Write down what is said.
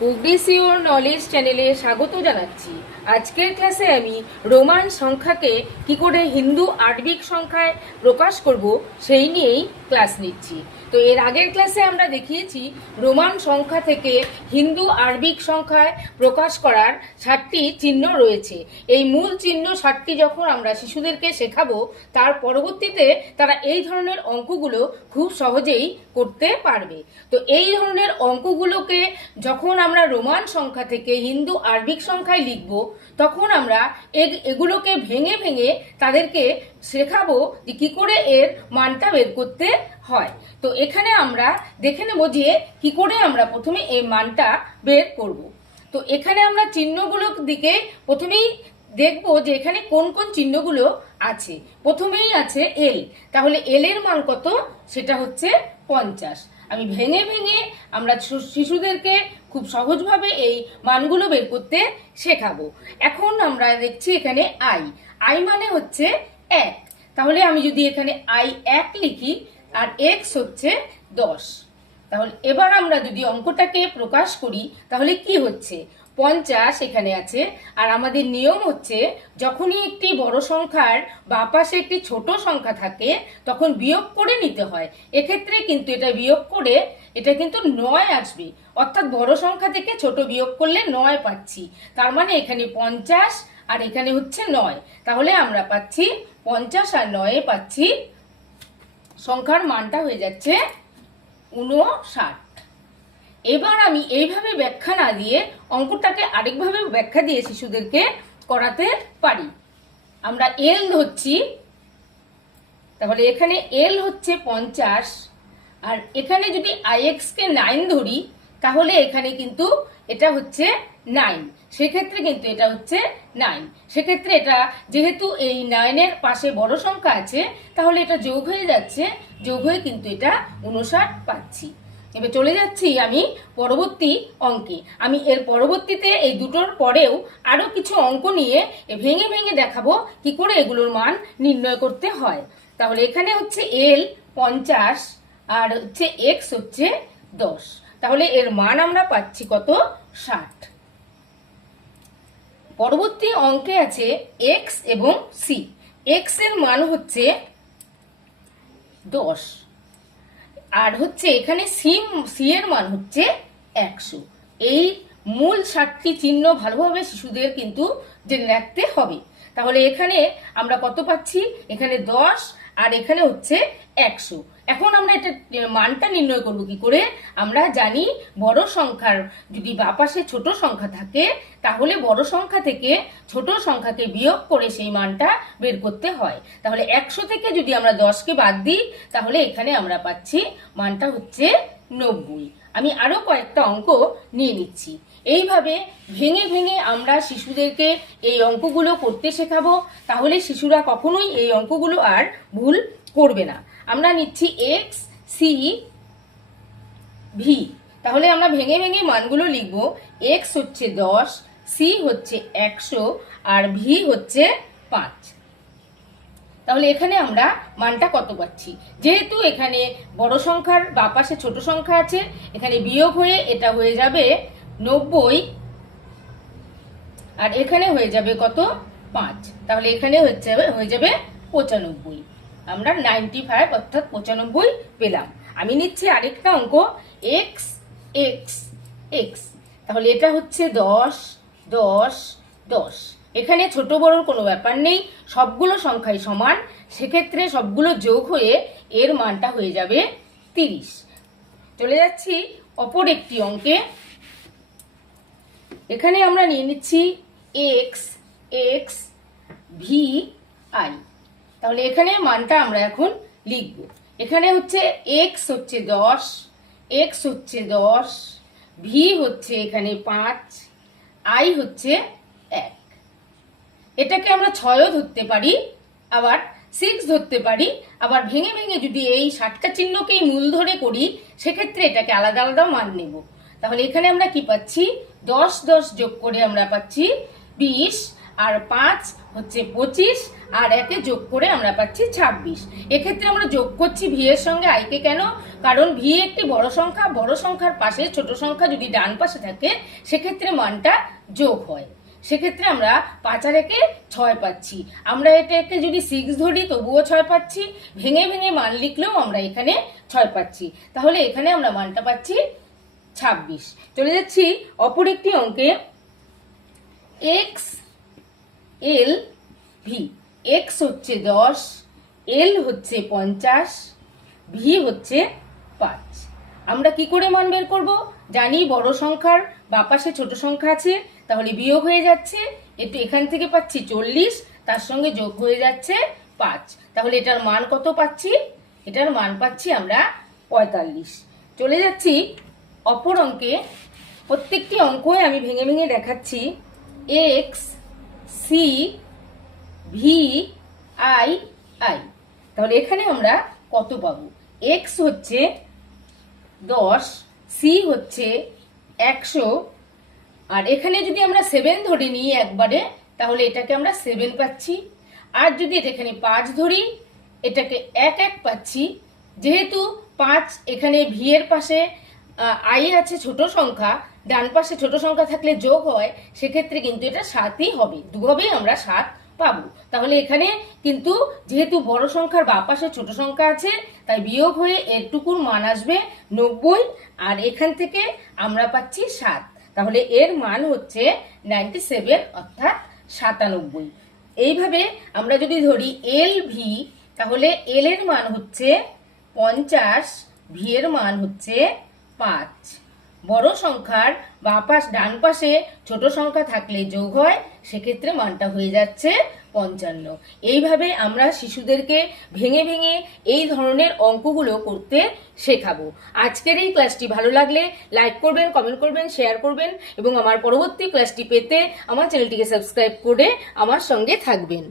প্রোগ্রেসিওর knowledge চ্যানেলে স্বাগত জানাচ্ছি। আজকের ক্লাসে আমি রোমান সংখ্যাকে কি করে হিন্দু আরবিক সংখ্যায় প্রকাশ করব সেই নিয়েই ক্লাস নিচ্ছি। তো এর আগের ক্লাসে আমরা দেখিয়েছি রোমান সংখ্যা থেকে হিন্দু আরবিক সংখ্যায় প্রকাশ করার 7টি চিহ্ন রয়েছে। এই মূল চিহ্ন 7টি যখন আমরা শিশুদেরকে শেখাবো, তার পরবর্তীতে তারা এই ধরনের অঙ্কগুলো খুব সহজেই করতে পারবে। তো এই ধরনের অঙ্কগুলোকে যখন আমরা রোমান সংখ্যা থেকে হিন্দু আরবিক সংখ্যায় লিখব, তখন আমরা এগুলোকে ভেঙে ভেঙে তাদেরকে শেখাবো যে কি করে এর মানটা বের করতে হয়। তো এখানে আমরা দেখে নেব যে কি করে আমরা প্রথমে এই মানটা বের করব। তো এখানে আমরা চিহ্নগুলোর দিকে প্রথমেই দেখব যে এখানে কোন কোন চিহ্নগুলো আছে। প্রথমেই আছে এল, তাহলে এল এর মান কত? সেটা হচ্ছে 50। আমি ভেঙে ভেঙে আমরা শিশুদেরকে খুব সহজভাবে এই মানগুলো বের করতে শেখাবো। এখন আমরা দেখছি এখানে আই, আই মানে হচ্ছে 1। তাহলে আমি যদি এখানে আই 1 লিখি আর এক্স হচ্ছে 10, তাহলে এবার আমরা যদি অঙ্কটাকে প্রকাশ করি তাহলে কি হচ্ছে? 50 এখানে আছে, আর আমাদের নিয়ম হচ্ছে যখনই একটি বড় সংখ্যার বাঁ পাশে একটি ছোট সংখ্যা থাকে তখন বিয়োগ করে নিতে হয়। এক্ষেত্রে কিন্তু এটা বিয়োগ করে এটা কিন্তু 9 আসবে, অর্থাৎ বড় সংখ্যা থেকে ছোট বিয়োগ করলে 9 পাচ্ছি। তার মানে এখানে 50 আর এখানে হচ্ছে 9, তাহলে আমরা পাচ্ছি 50 আর 9 পাচ্ছি, সংখ্যার মানটা হয়ে যাচ্ছে 59। এবার আমি এইভাবে ব্যাখ্যা না দিয়ে অঙ্কটাকে আরেকভাবে ব্যাখ্যা দিয়ে শিশুদেরকে করাতে পারি। আমরা এল ধরছি, তাহলে এখানে এল হচ্ছে 50, আর এখানে যদি আইএক্স কে 9 ধরি তাহলে এখানে কিন্তু এটা হচ্ছে 9, সেক্ষেত্রে কিন্তু এটা হচ্ছে 9। সেক্ষেত্রে এটা যেহেতু এই 9 এর পাশে বড় সংখ্যা আছে তাহলে এটা যোগ হয়ে যাচ্ছে, যোগ হয়ে কিন্তু এটা 59 পাচ্ছি। এবার চলে যাচ্ছি আমি পরবর্তী অঙ্কে। আমি এর পরবর্তীতে এই দুটোর পরেও আরো কিছু অঙ্ক নিয়ে ভেঙে ভেঙে দেখাবো কি করে এগুলোর মান নির্ণয় করতে হয়। তাহলে এখানে হচ্ছে এল 50 আর হচ্ছে এক্স হচ্ছে 10, তাহলে এর মান আমরা পাচ্ছি কত? 60। পরবর্তী অঙ্কে আছে এক্স এবং সি। এক্স এর মান হচ্ছে 10, আর হচ্ছে এখানে সি এর মান হচ্ছে 100। এই মূল 7টি চিহ্ন ভালোভাবে শিশুদের কিন্তু জেনে রাখতে হবে। তাহলে এখানে আমরা কত পাচ্ছি? এখানে 10 আর এখানে হচ্ছে 100। এখন আমরা এটা মানটা নির্ণয় করব কি করে? আমরা জানি বড় সংখ্যার যদি বাঁ পাশে ছোট সংখ্যা থাকে তাহলে বড় সংখ্যা থেকে ছোট সংখ্যাকে বিয়োগ করে সেই মানটা বের করতে হয়। তাহলে 100 থেকে যদি আমরা 10কে বাদ দিই তাহলে এখানে আমরা পাচ্ছি মানটা হচ্ছে 90। আমি আরো কয়েকটা অঙ্ক নিয়ে নিচ্ছি। এইভাবে ভেঙে ভেঙে আমরা শিশুদেরকে এই অঙ্কগুলো করতে শেখাবো, তাহলে শিশুরা কখনোই এই অঙ্কগুলো আর ভুল করবে না। আমরা নিচ্ছি এক্স সি ভি, তাহলে আমরা ভেঙে ভেঙে মানগুলো লিখবো। এক্স হচ্ছে 10, সি হচ্ছে 100 আর ভি হচ্ছে 5। তাহলে এখানে আমরা মানটা কত পাচ্ছি? যেহেতু এখানে বড় সংখ্যার বাঁ পাশে ছোট সংখ্যা আছে, এখানে বিয়োগ হয়ে এটা হয়ে যাবে 90, আর এখানে হয়ে যাবে কত? 5। তাহলে এখানে হয়ে যাবে 95। আমরা 95 অর্থাৎ 95 পেলাম। আমি নিচ্ছি আরেকটা অঙ্ক এক্স এক্স এক্স, তাহলে এটা হচ্ছে 10 10 10। এখানে ছোট বড়র কোনো ব্যাপার নেই, সবগুলো সংখ্যাই সমান, সেক্ষেত্রে সবগুলো যোগ হয়ে এর মানটা হয়ে যাবে 30। চলে যাচ্ছি অপর একটি অঙ্কে। এখানে আমরা নিয়ে নিচ্ছি এক্স এক্স ভি আই, তাহলে এখানে মানটা আমরা এখন লিখব। এখানে হচ্ছে এক্স হচ্ছে 10, এক্স হচ্ছে 10, ভি হচ্ছে এখানে 5, আই হচ্ছে 1। এটাকে আমরা 6ও ধরতে পারি, আবার 6 ধরতে পারি, আবার ভেঙে ভেঙে যদি এই 7টা চিহ্নকেই মূল ধরে করি সেক্ষেত্রে এটাকে আলাদা আলাদা মান নেব। তাহলে এখানে আমরা কি পাচ্ছি? 10 10 যোগ করে আমরা পাচ্ছি 20, আর 5 হচ্ছে 25 আর একে যোগ করে আমরা পাচ্ছি 26। এক্ষেত্রে আমরা যোগ করছি ভি এর সঙ্গে আই কে। কেন? কারণ ভি একটি বড় সংখ্যা, বড় সংখ্যার পাশে ছোট সংখ্যা যদি ডান পাশে থাকে সেক্ষেত্রে মানটা যোগ হয়। সেক্ষেত্রে আমরা 5 আর একে 6 পাচ্ছি। আমরা এটাকে যদি 6 ধরি তবুও 6 পাচ্ছি, ভেঙে ভেঙে মান লিখলেও আমরা এখানে 6 পাচ্ছি। তাহলে এখানে আমরা মানটা পাচ্ছি 26। চলে যাচ্ছি অপর একটি অঙ্কে। X L V. এক্স হচ্ছে 10, এল হচ্ছে 50, ভি হচ্ছে 5। আমরা কি করে মান বের করব? জানি বড় সংখ্যার বাপাশে ছোট সংখ্যা আছে, তাহলে বিয়োগ হয়ে যাচ্ছে। একটু এখান থেকে পাচ্ছি 40, তার সঙ্গে যোগ হয়ে যাচ্ছে 5। তাহলে এটার মান কত পাচ্ছি? এটার মান পাচ্ছি আমরা 45। চলে যাচ্ছি অপর অঙ্কে। প্রত্যেকটি অঙ্কই আমি ভেঙে ভেঙে দেখাচ্ছি। X C V I I. তাহলে এখানে আমরা কত পাবো? এক্স হচ্ছে 10, সি হচ্ছে 100, আর এখানে যদি আমরা 7 ধরে নিই একবারে, তাহলে এটাকে আমরা 7 পাচ্ছি। আর যদি এখানে 5 ধরি, এটাকে 1 পাচ্ছি। যেহেতু 5 এখানে ভি এর পাশে আই আছে ছোট সংখ্যা, ডান পাশে ছোট সংখ্যা থাকলে যোগ হয়, সেক্ষেত্রে কিন্তু এটা 7ই হবে। দুভাবেই আমরা 7 পাবো। তাহলে এখানে কিন্তু যেহেতু বড় সংখ্যার বাঁ পাশে ছোট সংখ্যা আছে, তাই বিয়োগ হয়ে এরটুকুর মান আসবে 90, আর এখান থেকে আমরা পাচ্ছি 7। তাহলে এর মান হচ্ছে 97, অর্থাৎ 97। এইভাবে আমরা যদি ধরি এল ভি, তাহলে এল এর মান হচ্ছে 50, ভি এর মান হচ্ছে 5। বড় সংখ্যার বাঁ পাশ ডান পাশে ছোট সংখ্যা থাকলে যোগ হয়, সেক্ষেত্রে মানটা হয়ে যাচ্ছে 55। এইভাবে আমরা শিশুদেরকে ভেঙে ভেঙে এই ধরনের অঙ্কগুলো করতে শেখাবো। আজকের এই ক্লাসটি ভালো লাগলে লাইক করবেন, কমেন্ট করবেন, শেয়ার করবেন এবং আমার পরবর্তী ক্লাসটি পেতে আমার চ্যানেলটিকে সাবস্ক্রাইব করে আমার সঙ্গে থাকবেন।